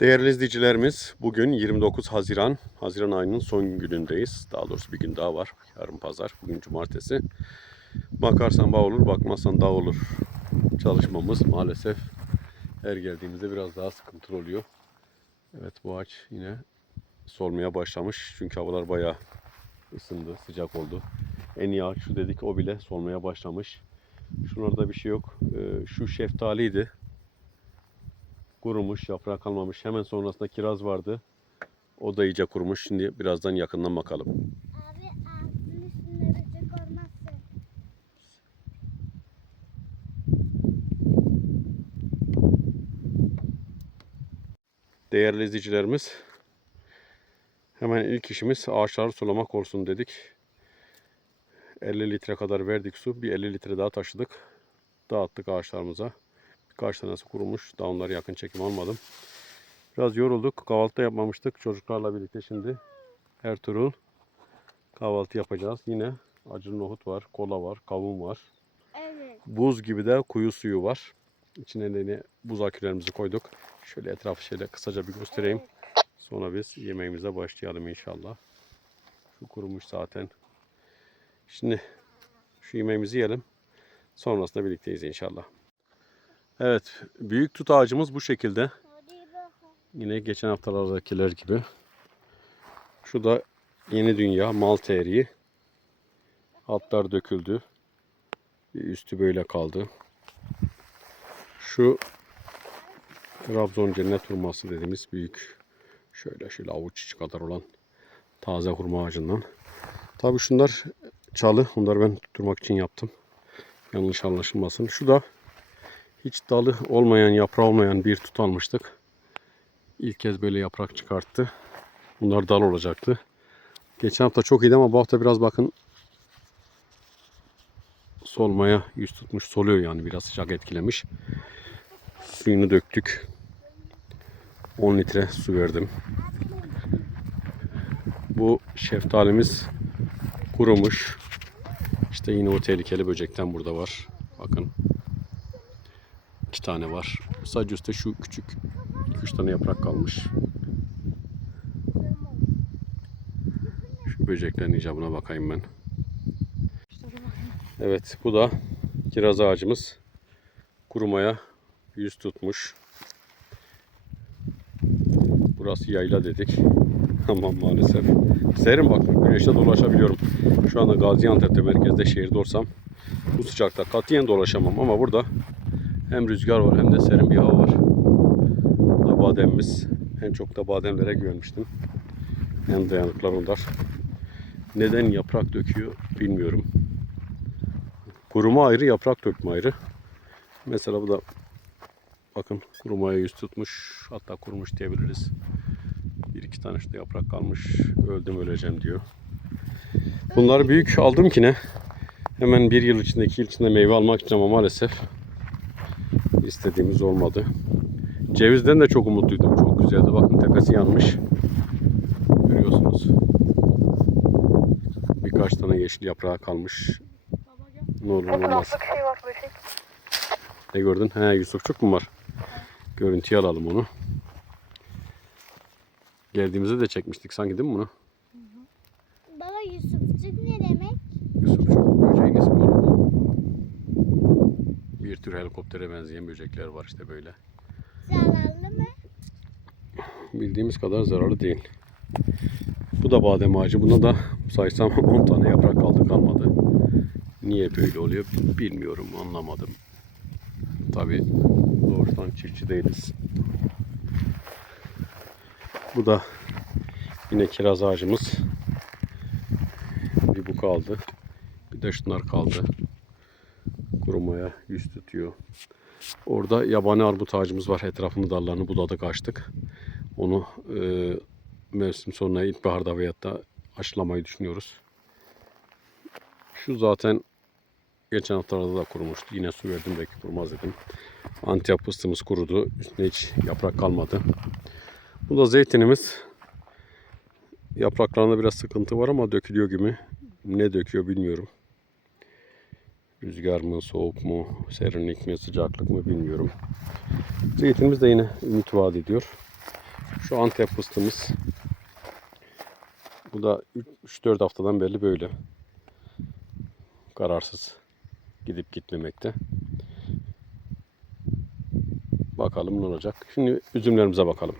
Değerli izleyicilerimiz, bugün 29 Haziran, Haziran ayının son günündeyiz. Daha doğrusu bir gün daha var. Yarın pazar, bugün cumartesi. Bakarsan bağ olur, bakmazsan dağ olur. Çalışmamız maalesef her geldiğimizde biraz daha sıkıntılı oluyor. Evet bu ağaç yine solmaya başlamış. Çünkü havalar bayağı ısındı, sıcak oldu. En iyi ağaç şu dedik, o bile solmaya başlamış. Şunlarda bir şey yok. Ee, şu şeftaliydi kurumuş, yaprak kalmamış. Hemen sonrasında kiraz vardı. O da iyice kurumuş. Şimdi birazdan yakından bakalım. Abi ağzının üstünde böcek olmazsa. Değerli izleyicilerimiz, hemen ilk işimiz ağaçları sulamak olsun dedik. 50 litre kadar verdik su. Bir 50 litre daha taşıdık. Dağıttık ağaçlarımıza. Birkaç tanesi kurumuş. Daha onları yakın çekim almadım. Biraz yorulduk. Kahvaltı yapmamıştık. Çocuklarla birlikte şimdi Ertuğrul kahvaltı yapacağız. Yine acılı nohut var, kola var, kavun var. Evet. Buz gibi de kuyu suyu var. İçine de yine buz akülerimizi koyduk. Şöyle etrafı şöyle kısaca bir göstereyim. Sonra biz yemeğimize başlayalım inşallah. Şu kurumuş zaten. Şimdi şu yemeğimizi yiyelim. Sonrasında birlikteyiz inşallah. Evet, büyük tut ağacımız bu şekilde. Yine geçen haftalardakiler gibi. Şu da yeni dünya Malta eriği. Altlar döküldü. Üstü böyle kaldı. Şu Trabzon cennet hurması dediğimiz büyük şöyle şöyle avuç içi kadar olan taze hurma ağacından. Tabii şunlar çalı. Onları ben tutturmak için yaptım. Yanlış anlaşılmasın. Şu da hiç dalı olmayan, yaprağı olmayan bir tut almıştık. İlk kez böyle yaprak çıkarttı. Bunlar dal olacaktı. Geçen hafta çok iyiydi ama bu hafta biraz bakın solmaya yüz tutmuş. Soluyor yani biraz sıcak etkilemiş. Suyunu döktük. 10 litre su verdim. Bu şeftalimiz kurumuş. İşte yine o tehlikeli böcekten burada var. Bakın. İki tane var. Sadece üstte şu küçük 2-3 tane yaprak kalmış. Şu böceklerin icabına bakayım ben. Evet bu da kiraz ağacımız. Kurumaya yüz tutmuş. Burası yayla dedik. Ama maalesef. Serin bak güneşte dolaşabiliyorum. Şu anda Gaziantep'te merkezde şehirde olsam bu sıcakta katiyen dolaşamam ama burada hem rüzgar var hem de serin bir hava var. Da bademimiz. En çok da bademlere güvenmiştim. En dayanıklı bunlar. Neden yaprak döküyor bilmiyorum. Kuruma ayrı, yaprak dökme ayrı. Mesela bu da bakın kurumaya yüz tutmuş. Hatta kurumuş diyebiliriz. Bir iki tane işte yaprak kalmış. Öldüm öleceğim diyor. Bunları büyük aldım ki ne? Hemen bir yıl içinde, iki yıl içinde meyve almak için ama maalesef istediğimiz olmadı. Cevizden de çok umutluydum. Çok güzeldi. Bakın tepesi yanmış. Görüyorsunuz. Birkaç tane yeşil yaprağı kalmış. Ne olur ne olmaz. şey. Ne gördün? He Yusufçuk mu var? Görüntüye alalım onu. Geldiğimizde de çekmiştik sanki değil mi bunu? Baba Yusufçuk ne demek? Yusufçuk böceğin ismi oğlum bu. Tür helikoptere benzeyen böcekler var işte böyle. Zararlı mı? Bildiğimiz kadar zararlı değil. Bu da badem ağacı. Bunda da saysam 10 tane yaprak kaldı kalmadı. Niye böyle oluyor bilmiyorum anlamadım. Tabi doğrudan çiftçi değiliz. Bu da yine kiraz ağacımız. Bir bu kaldı. Bir de şunlar kaldı. Kurumaya yüz tutuyor. Orada yabani armut ağacımız var. Etrafını dallarını budadık açtık. Onu e, mevsim sonuna ilkbaharda veyahut da aşılamayı düşünüyoruz. Şu zaten geçen haftalarda da kurumuştu. Yine su verdim belki kurumaz dedim. Antiyap fıstığımız kurudu. Üstüne hiç yaprak kalmadı. Bu da zeytinimiz. Yapraklarında biraz sıkıntı var ama dökülüyor gibi. Ne döküyor bilmiyorum. Rüzgar mı, soğuk mu, serinlik mi, sıcaklık mı bilmiyorum. Zeytinimiz de yine ümit vaat ediyor. Şu Antep fıstığımız. Bu da 3-4 haftadan beri böyle. Kararsız. Gidip gitmemekte. Bakalım ne olacak. Şimdi üzümlerimize bakalım.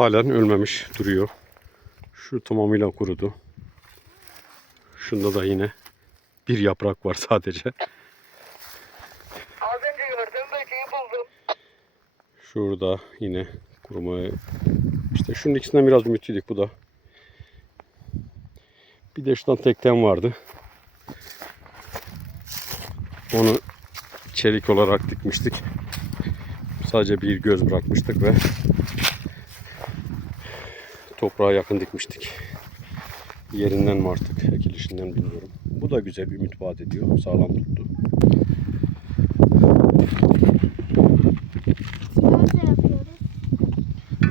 Halen ölmemiş duruyor. Şu tamamıyla kurudu. Şunda da yine bir yaprak var sadece. Az önce gördüğüm böceği buldum. Şurada yine kurumaya işte şunun ikisinden biraz ümitliydik bu da. Bir de şuradan tekten vardı. Onu çelik olarak dikmiştik. Sadece bir göz bırakmıştık ve toprağa yakın dikmiştik. Yerinden mi artık ekilişinden bilmiyorum. Bu da güzel bir ümit vaat ediyor. Sağlam tuttu.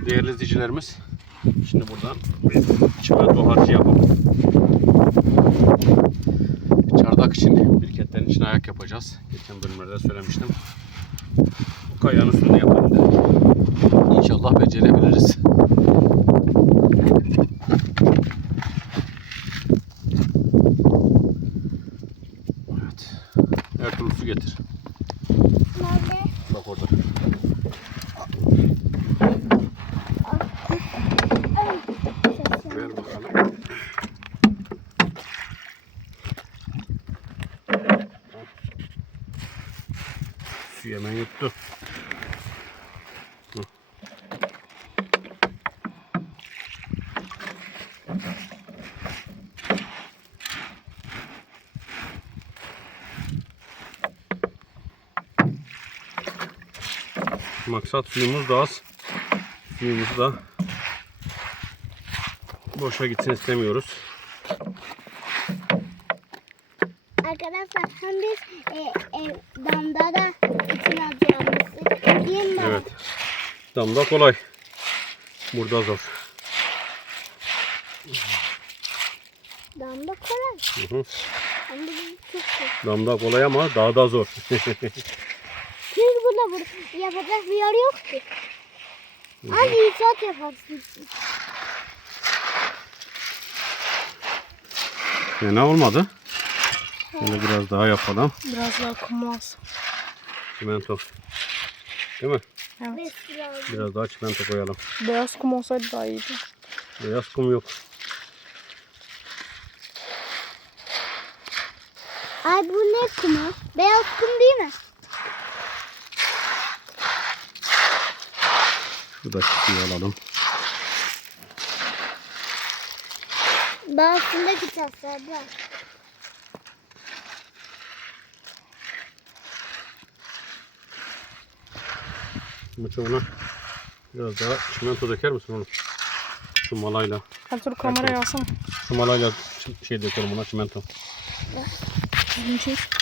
Değerli izleyicilerimiz, şimdi buradan bir çimento harcı yapalım. Çardak için biriketlerin içine ayak yapacağız. Geçen bölümlerde söylemiştim. Bu kayanın üstünde yapalım. İnşallah becerebiliriz. Evet. Ertuğrul su getir. Nerede? Bak orada. Sesi. Ver bakalım. Su hemen yuttu. Hı. Maksat suyumuz da az. Suyumuzu da boşa gitsin istemiyoruz. Arkadaşlar hem biz e, e, damda da için alacağımızı değil mi? Evet. Damda kolay. Burada zor. Damda kolay. Hı hı. Damda kolay ama dağda zor. Yapacak bir yer yok ki. Hadi inşaat yaparsın. Fena olmadı. Şöyle biraz daha yapalım. Biraz daha kum olsun. Çimento. Değil mi? Evet. Biraz daha çimento koyalım. Beyaz kum olsaydı daha iyiydi. Beyaz kum yok. Ay bu ne kumu? Beyaz kum değil mi? Şurada çiçeği alalım. Bağısındaki taslarda. Mıçığına biraz daha çimento döker misin oğlum? Şu malayla. Ertuğrul kamerayı alsana. Şu malayla şey dökelim buna çimento. Düzgün çek.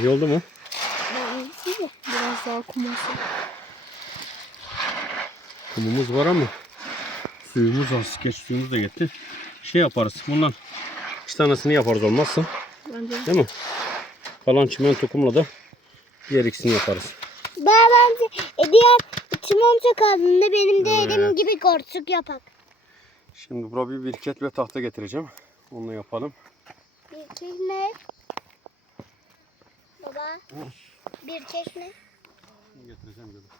İyi oldu mu? Biraz daha kum olsun. Kumumuz var ama suyumuz az. Geç suyumuz da gitti. Şey yaparız. Bundan iki tanesini yaparız olmazsa. Bence Değil mi? Kalan çimento kumla da diğer ikisini yaparız. Ben bence e, diğer çimento kaldığında benim de Evet. elim gibi korçuk yapak. Şimdi buraya bir virket ve tahta getireceğim. Onunla yapalım. Bir çeşme. Baba. Bir çeşme. Getireceğim dedim.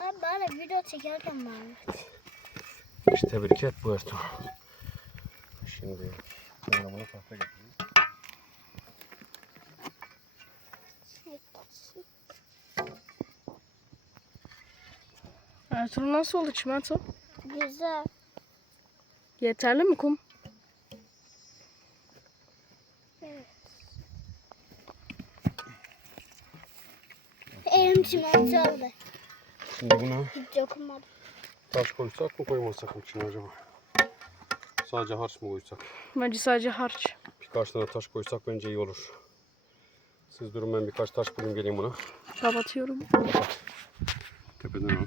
Abi bana video çekerken bana. İşte virket bu Ertuğ. Şimdi ben de buna tahta getireyim. Ertuğrul nasıl oldu çimento? Güzel. Yeterli mi kum? Elim çimento oldu. Şimdi buna Hiç dokunmadım. taş koysak mı koymasak mı içine acaba? Sadece harç mı koysak? Bence sadece harç. Birkaç tane taş koysak bence iyi olur. Siz durun ben birkaç taş bulayım geleyim buna. Kapatıyorum. Tepeden al.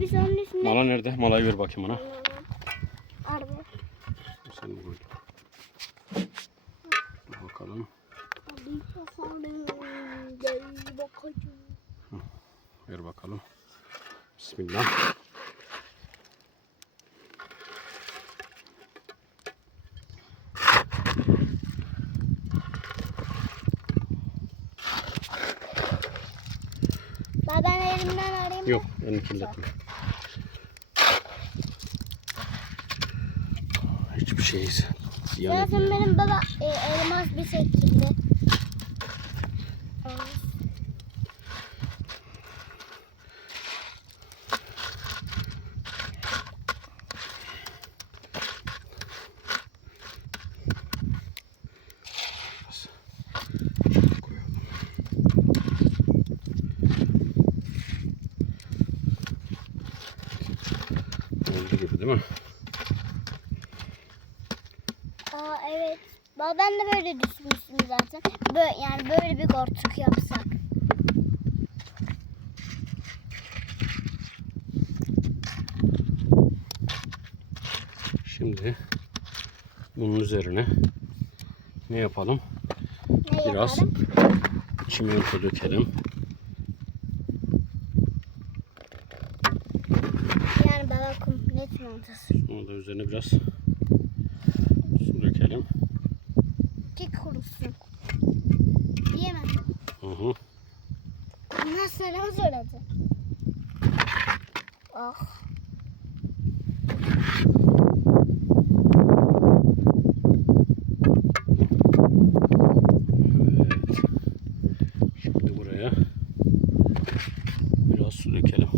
Biz onun üstünde. Mala nerede? Malayı ver bakayım bana. Araba. Sen de koy. Bakalım. Ver bakalım. Bismillah. Daha ben elimden elini kirletme. Hiçbir şeyiz. Ziyan Zaten etmiyor. benim baba e, elmas bir şekilde. Evet. Şöyle koyalım. Oldu gibi değil mi? Aa evet. Baba ben de böyle düşünmüştüm zaten. Böyle, yani böyle bir korçuk yapsak. Şimdi bunun üzerine ne yapalım? Ne Biraz çimento dökelim. Yani baba kum ne çimentosu? Onu da üzerine biraz su dökelim. Kurusun. Diyemem. Hı hı. Mı söyledi? Ah. Evet. Şimdi buraya biraz su dökelim.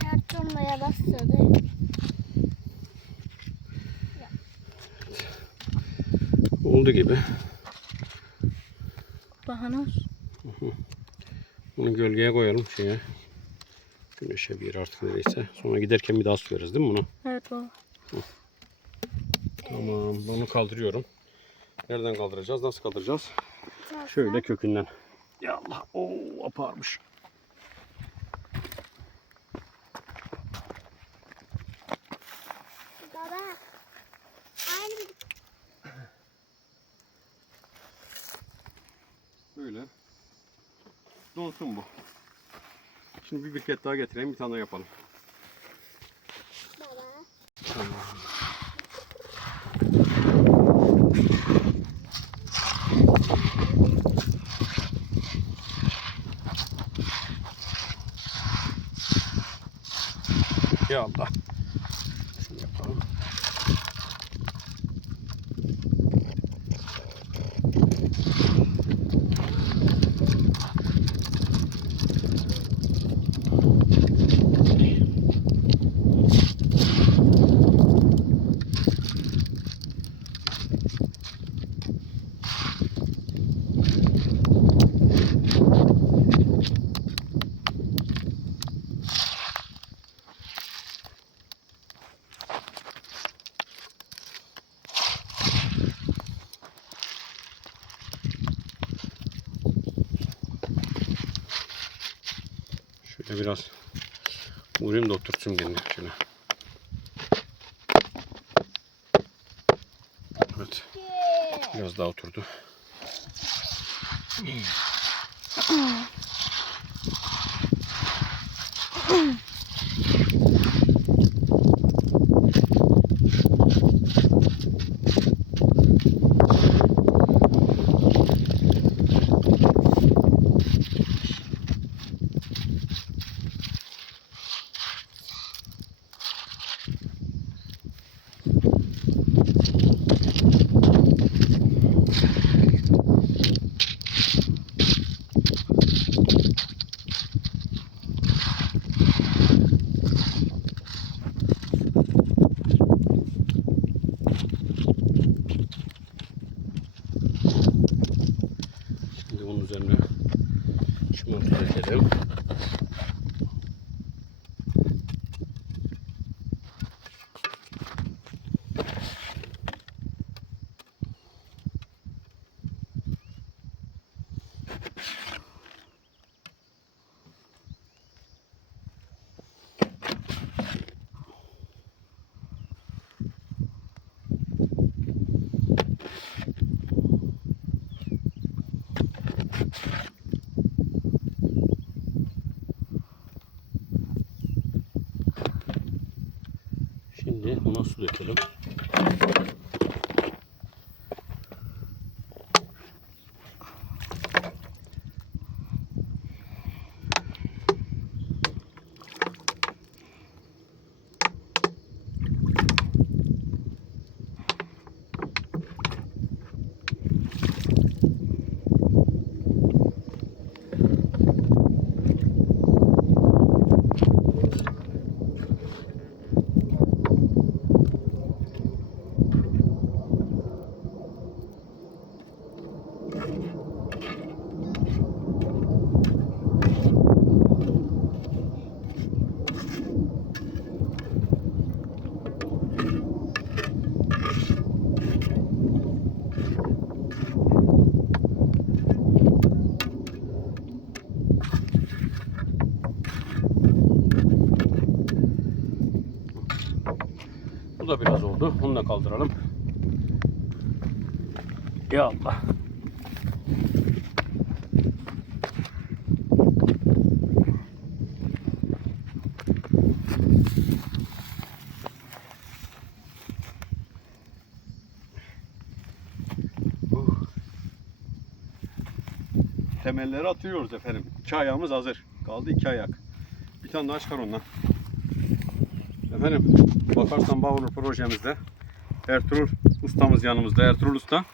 Sert olmaya başladı. Oldu gibi. Daha ne olsun? Bunu gölgeye koyalım şeye. Güneşe bir artık nereyse. Sonra giderken bir daha su veririz değil mi buna? Evet baba. Tamam bunu kaldırıyorum. Nereden kaldıracağız? Nasıl kaldıracağız? Şöyle kökünden. Ya Allah. Oo aparmış. Baba. Aynı Böyle. Donsun bu. Şimdi bir birket daha getireyim bir tane daha yapalım. baba. Tamam. Ya Allah. Şunu yapalım. Şöyle biraz vurayım da oturtsun kendini şöyle. Evet. Biraz daha oturdu. Şimdi bunun üzerine çimento dökelim. Şimdi buna su dökelim. Bu da biraz oldu. Bunu da kaldıralım. Ya Allah. Temelleri atıyoruz efendim. İki ayağımız hazır. Kaldı iki ayak. Bir tane daha çıkar ondan. Efendim bakarsan Bavulur projemizde Ertuğrul ustamız yanımızda. Ertuğrul usta.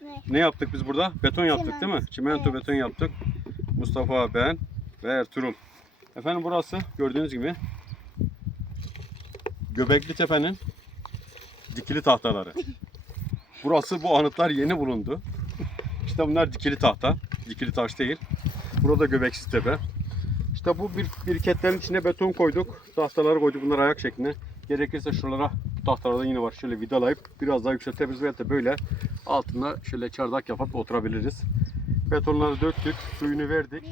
Ne? Ne yaptık biz burada? Beton yaptık değil mi? Çimento Evet. beton yaptık. Mustafa ben ve Ertuğrul. Efendim burası gördüğünüz gibi Göbekli Tepe'nin dikili tahtaları. Burası bu anıtlar yeni bulundu. İşte bunlar dikili tahta. Dikili taş değil. Burada Göbeksiz Tepe. İşte bu bir biriketlerin içine beton koyduk. Tahtaları koyduk bunlar ayak şeklinde. Gerekirse şuralara tahtalardan yine var. Şöyle vidalayıp biraz daha yükseltebiliriz veya da böyle altına şöyle çardak yapıp oturabiliriz. Betonları döktük, suyunu verdik.